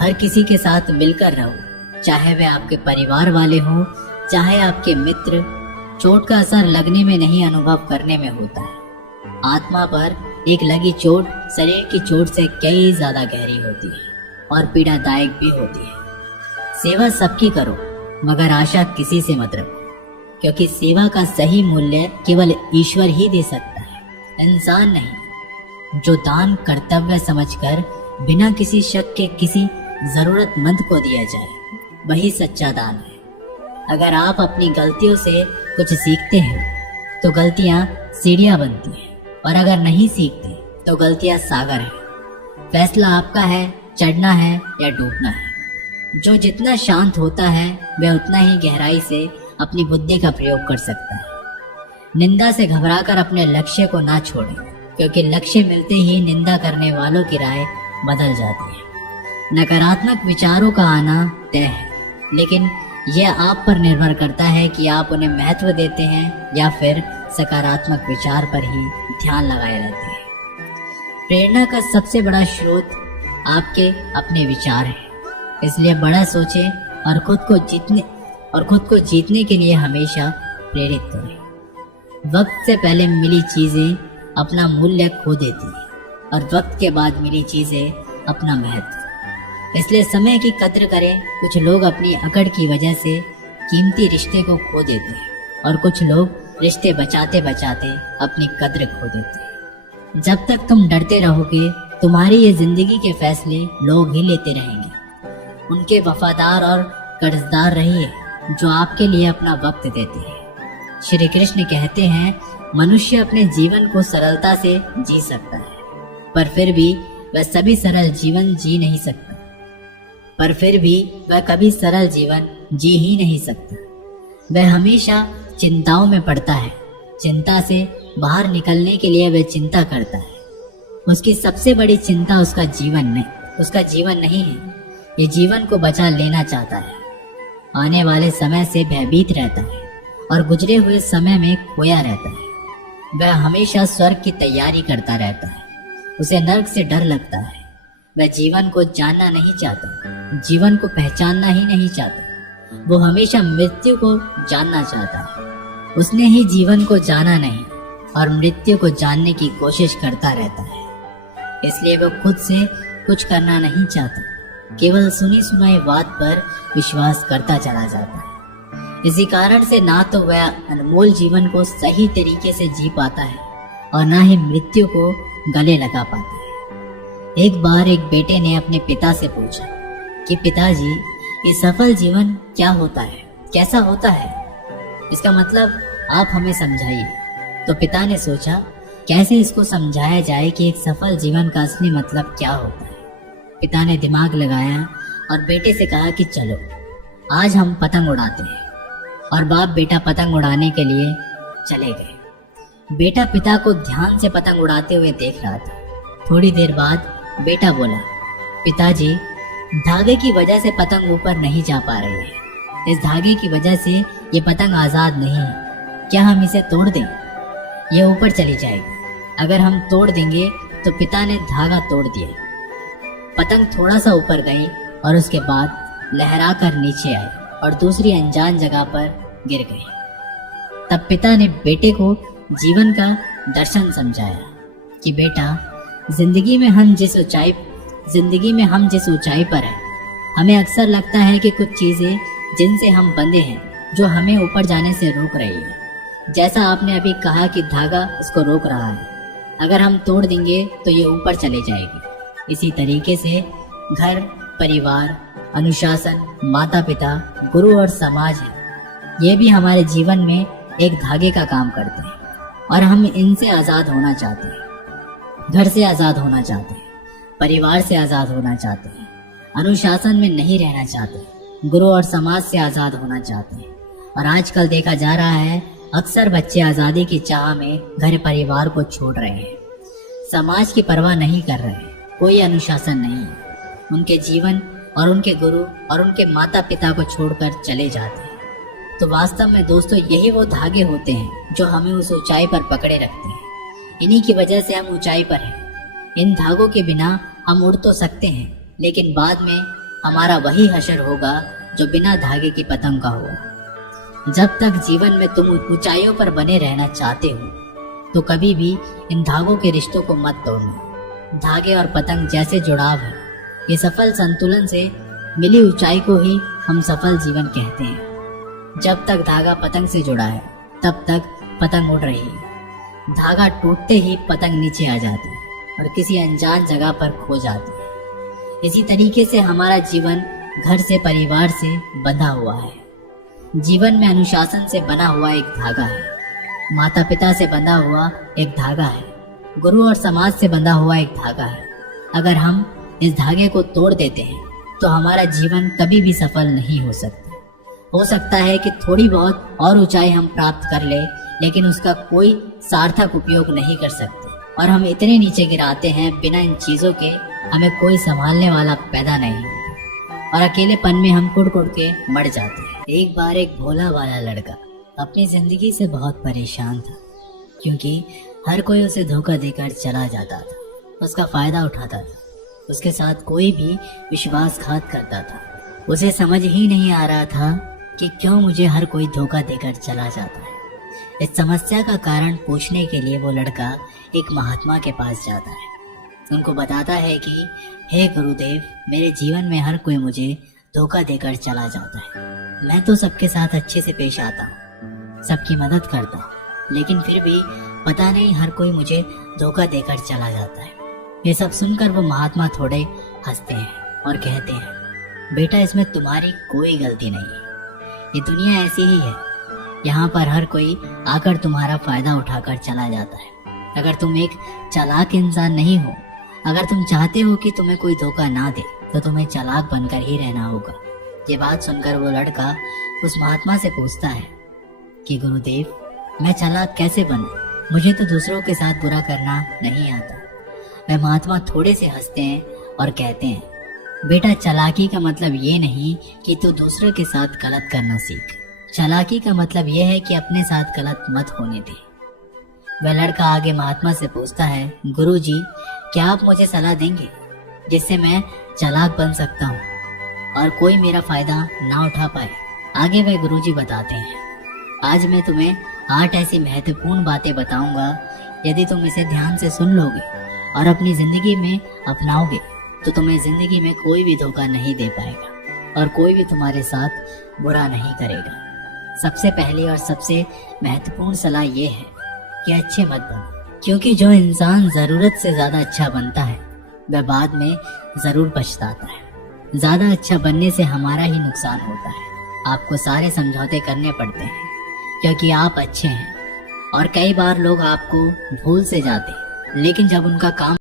हर किसी के साथ मिलकर रहो, चाहे वे आपके परिवार वाले हों, चाहे आपके मित्र। चोट का असर लगने में नहीं, अनुभव करने में होता है। आत्मा पर एक लगी चोट शरीर की चोट से कई ज्यादा गहरी होती है और पीड़ादायक भी होती है। सेवा सबकी करो, मगर आशा किसी से मत रखो, क्योंकि सेवा का सही मूल्य केवल ईश्वर ही दे सकता है, इंसान नहीं। जो दान कर्तव्य समझकर बिना किसी शक के किसी जरूरतमंद को दिया जाए, वही सच्चा दान है। अगर आप अपनी गलतियों से कुछ सीखते हैं तो गलतियां सीढ़ियां बनती हैं, और अगर नहीं सीखते तो गलतियां सागर है। फैसला आपका है, चढ़ना है या डूबना है। जो जितना शांत होता है वह उतना ही गहराई से अपनी बुद्धि का प्रयोग कर सकता है। निंदा से घबराकर अपने लक्ष्य को ना छोड़ें, क्योंकि लक्ष्य मिलते ही निंदा करने वालों की राय बदल जाती है। नकारात्मक विचारों का आना तय है, लेकिन यह आप पर निर्भर करता है कि आप उन्हें महत्व देते हैं या फिर सकारात्मक विचार पर ही ध्यान लगाए रहते हैं। प्रेरणा का सबसे बड़ा स्रोत आपके अपने विचार हैं, इसलिए बड़ा सोचें और खुद को जीतने के लिए हमेशा प्रेरित करें। वक्त से पहले मिली चीजें अपना मूल्य खो देती हैं, और वक्त के बाद मिली चीजें अपना महत्व। इसलिए समय की कद्र करें। कुछ लोग अपनी अकड़ की वजह से कीमती रिश्ते को खो देते हैं, और कुछ लोग रिश्ते बचाते बचाते अपनी कद्र खो देते हैं। जब तक तुम डरते रहोगे, तुम्हारी ये जिंदगी के फैसले लोग ही लेते रहेंगे। उनके वफादार और कर्जदार रहिए जो आपके लिए अपना वक्त देते हैं। श्री कृष्ण कहते हैं, मनुष्य अपने जीवन को सरलता से जी सकता है, पर फिर भी वह कभी सरल जीवन जी ही नहीं सकता। वह हमेशा चिंताओं में पड़ता है। चिंता से बाहर निकलने के लिए वह चिंता करता है। उसकी सबसे बड़ी चिंता उसका जीवन नहीं है। ये जीवन को बचा लेना चाहता है। आने वाले समय से भयभीत रहता है और गुजरे हुए समय में खोया रहता है। वह हमेशा स्वर्ग की तैयारी करता रहता है। उसे नर्क से डर लगता है। वह जीवन को जानना नहीं चाहता, जीवन को पहचानना ही नहीं चाहता। वो हमेशा मृत्यु को जानना चाहता है। उसने ही जीवन को जाना नहीं और मृत्यु को जानने की कोशिश करता रहता है। इसलिए वो खुद से कुछ करना नहीं चाहता, केवल सुनी सुनाई बात पर विश्वास करता चला जाता है। इसी कारण से ना तो वह अनमोल जीवन को सही तरीके से जी पाता है और ना ही मृत्यु को गले लगा पाता है। एक बार एक बेटे ने अपने पिता से पूछा कि पिताजी, ये सफल जीवन क्या होता है, कैसा होता है? इसका मतलब आप हमें समझाइए। तो पिता ने सोचा, कैसे इसको समझाया जाए कि एक सफल जीवन का असली मतलब क्या होता है। पिता ने दिमाग लगाया और बेटे से कहा कि चलो आज हम पतंग उड़ाते हैं। और बाप बेटा पतंग उड़ाने के लिए चले गए। बेटा पिता को ध्यान से पतंग उड़ाते हुए देख रहा था। थोड़ी देर बाद बेटा बोला, पिताजी, धागे की वजह से पतंग ऊपर नहीं जा पा रही है। इस धागे की वजह से ये पतंग आजाद नहीं है। क्या हम इसे तोड़ दें? ये ऊपर चली जाएगी। अगर हम तोड़ देंगे तो पिता ने धागा तोड़ दिया। पतंग थोड़ा सा ऊपर गई और उसके बाद लहरा कर नीचे आई और दूसरी अनजान जगह पर गिर गई। तब पिता ने बेटे को जीवन का दर्शन समझाया कि बेटा, जिंदगी में हम जिस ऊंचाई पर हैं, हमें अक्सर लगता है कि कुछ चीजें जिनसे हम बंधे हैं जो हमें ऊपर जाने से रोक रही है। जैसा आपने अभी कहा कि धागा इसको रोक रहा है, अगर हम तोड़ देंगे तो ये ऊपर चले जाएगी। इसी तरीके से घर, परिवार, अनुशासन, माता पिता, गुरु और समाज है, ये भी हमारे जीवन में एक धागे का काम करते हैं और हम इनसे आज़ाद होना चाहते हैं। घर से आज़ाद होना चाहते हैं, परिवार से आज़ाद होना चाहते हैं, अनुशासन में नहीं रहना चाहते, गुरु और समाज से आज़ाद होना चाहते हैं। और आजकल देखा जा रहा है, अक्सर बच्चे आज़ादी की चाह में घर परिवार को छोड़ रहे हैं, समाज की परवाह नहीं कर रहे हैं, कोई अनुशासन नहीं है। उनके जीवन और उनके गुरु और उनके माता पिता को छोड़कर चले जाते हैं। तो वास्तव में दोस्तों, यही वो धागे होते हैं जो हमें उस ऊंचाई पर पकड़े रखते हैं। इन्हीं की वजह से हम ऊंचाई पर हैं। इन धागों के बिना हम उड़ तो सकते हैं, लेकिन बाद में हमारा वही हशर होगा जो बिना धागे की पतंग का होगा। जब तक जीवन में तुम ऊंचाइयों पर बने रहना चाहते हो तो कभी भी इन धागों के रिश्तों को मत तोड़ना। धागे और पतंग जैसे जुड़ाव है, ये सफल संतुलन से मिली ऊंचाई को ही हम सफल जीवन कहते हैं। जब तक धागा पतंग से जुड़ा है तब तक पतंग उड़ रही है। धागा टूटते ही पतंग नीचे आ जाती है और किसी अनजान जगह पर खो जाती है। इसी तरीके से हमारा जीवन घर से, परिवार से बंधा हुआ है। जीवन में अनुशासन से बना हुआ एक धागा है, माता पिता से बंधा हुआ एक धागा है, गुरु और समाज से बंधा हुआ एक धागा है। अगर हम इस धागे को तोड़ देते हैं तो हमारा जीवन कभी भी सफल नहीं हो सकता। हो सकता है कि थोड़ी बहुत और ऊंचाई हम प्राप्त कर ले, लेकिन उसका कोई सार्थक उपयोग नहीं कर सकते और हम इतने नीचे गिराते हैं, बिना इन चीजों के हमें कोई संभालने वाला पैदा नहीं होता और अकेलेपन में हम कुड़ के मर जाते हैं। एक बार एक भोला वाला लड़का अपनी जिंदगी से बहुत परेशान था, क्योंकि हर कोई उसे धोखा देकर चला जाता था, उसका फायदा उठाता था, उसके साथ कोई भी विश्वासघात करता था। उसे समझ ही नहीं आ रहा था कि क्यों मुझे हर कोई धोखा देकर चला जाता है। इस समस्या का कारण पूछने के लिए वो लड़का एक महात्मा के पास जाता है। उनको बताता है कि हे गुरुदेव, मेरे जीवन में हर कोई मुझे धोखा देकर चला जाता है। मैं तो सबके साथ अच्छे से पेश आता हूँ, सबकी मदद करता हूँ, लेकिन फिर भी पता नहीं हर कोई मुझे धोखा देकर चला जाता है। ये सब सुनकर वो महात्मा थोड़े हंसते हैं और कहते हैं, बेटा इसमें तुम्हारी कोई गलती नहीं है, ये दुनिया ऐसी ही है। यहाँ पर हर कोई आकर तुम्हारा फायदा उठाकर चला जाता है। अगर तुम एक चालाक इंसान नहीं हो, अगर तुम चाहते हो कि तुम्हें कोई धोखा ना दे, तो तुम्हें चालाक बनकर ही रहना होगा। ये बात सुनकर वो लड़का उस महात्मा से पूछता है कि गुरुदेव, मैं चालाक कैसे बनूं? मुझे तो दूसरों के साथ बुरा करना नहीं आता। वह महात्मा थोड़े से हंसते हैं और कहते हैं, बेटा चालाकी का मतलब ये नहीं कि तू दूसरे के साथ गलत करना सीख। चालाकी का मतलब यह है कि अपने साथ गलत मत होने दे। वह लड़का आगे महात्मा से पूछता है, गुरुजी, क्या आप मुझे सलाह देंगे जिससे मैं चालाक बन सकता हूँ और कोई मेरा फायदा ना उठा पाए? आगे वह गुरुजी बताते हैं, आज मैं तुम्हें 8 ऐसी महत्वपूर्ण बातें बताऊंगा। यदि तुम इसे ध्यान से सुन लोगे और अपनी जिंदगी में अपनाओगे तो तुम्हें जिंदगी में कोई भी धोखा नहीं दे पाएगा और कोई भी तुम्हारे साथ बुरा नहीं करेगा। सबसे पहली और सबसे महत्वपूर्ण सलाह ये है कि अच्छे मत बनो, क्योंकि जो इंसान जरूरत से ज्यादा अच्छा बनता है वह बाद में जरूर पछताता है। ज्यादा अच्छा बनने से हमारा ही नुकसान होता है। आपको सारे समझौते करने पड़ते हैं क्योंकि आप अच्छे हैं और कई बार लोग आपको भूल से जाते हैं, लेकिन जब उनका काम